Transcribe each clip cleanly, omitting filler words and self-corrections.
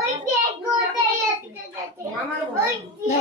ওই যে কোথায় আছে মামার ওই যে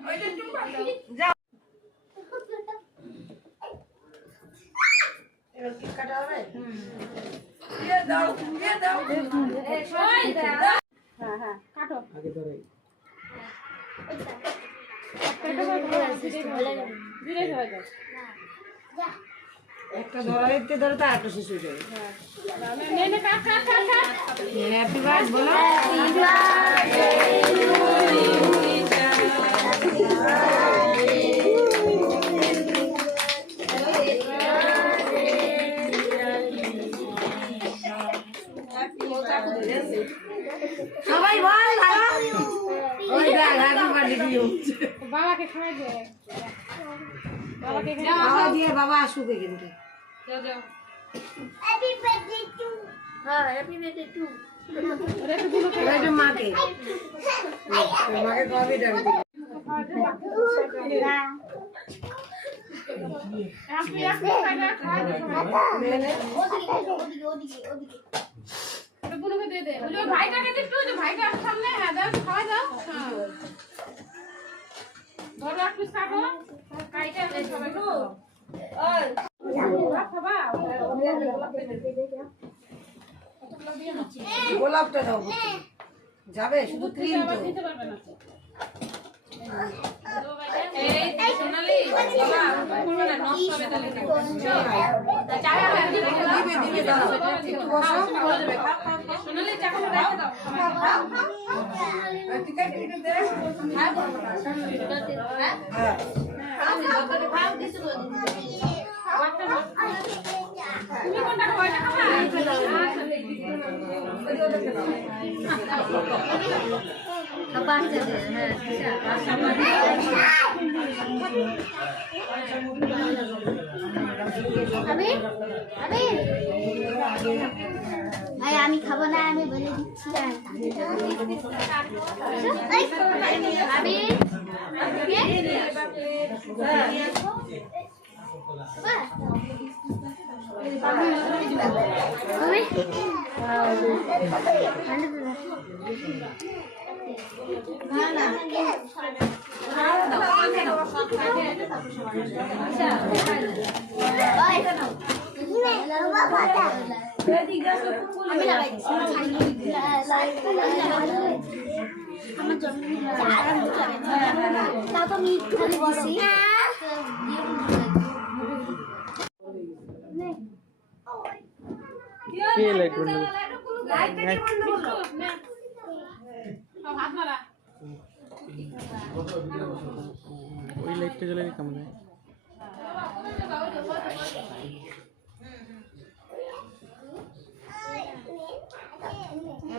ওই যে কাছে কাছে দুনিয়াটা একটা ধরাইতে ধরে তো আরেকটা শেষ হয়ে যাবে। হ্যাপি বার্থডে বলো। সবাই বল ওই দেখ হ্যাপি বার্থডে টু ইউ। বাবাকে খাওয়াই দে। বাবাকে খাওয়া দিয়ে বাবা আসুক এখানকে। যাও যাও। হ্যাপি বার্থডে টু হ্যাঁ হ্যাপি বার্থডে টু এটা মাকে মাকে খাওয়াবি ডাক দিবি। আপনি আপনি খাইনা খাওয়াই দে সবাই। ওদিকে ওটা বুনুকে দিয়ে দে। ওই ভাইটাকে দে একটু, যে ভাইটা সামনে হ্যাঁ দাও খাওয়াই দাও। হ্যাঁ ধরো একটু কাটো কাইটা দে সবাই গো। ওই খাবা গোলাপটা দাও যাবে শুধু ক্রিম তো দিতে পারবে না। এই সোনালি বাবা করবে না নষ্ট হবে তাহলে। চাকা দিবে দিবে দাও একটু বসো। সোনালি চাকা রেখে দাও। টিকা টিকা দে। হ্যাঁ তুমি কোনটা খাওয়াই না খাবা? আমি খাবো না আমি বলে দিচ্ছি আমার জন্মদিন তাও তো আমি খালি বসি কে লাইট বন্ধ করলো? হাত মারা ওই লাইটটা জ্বলে কেমন হয়?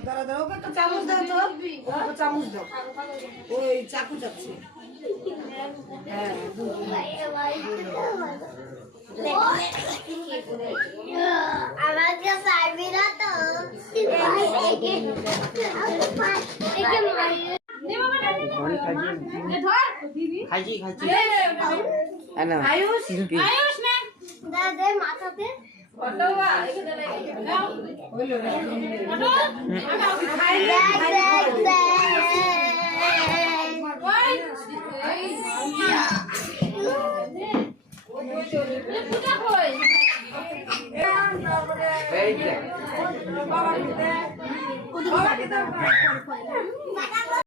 দাঁড়া দাঁড়া ওকে একটা চামচ দাও তো ওকে চামচ দাও ওই চাকু চাচ্ছে হ্যাঁ আমাকে পারবি না তো খাইছি খাইছি আয়ুষ আয়ুষ না দাদা মাথাতে পূজা কই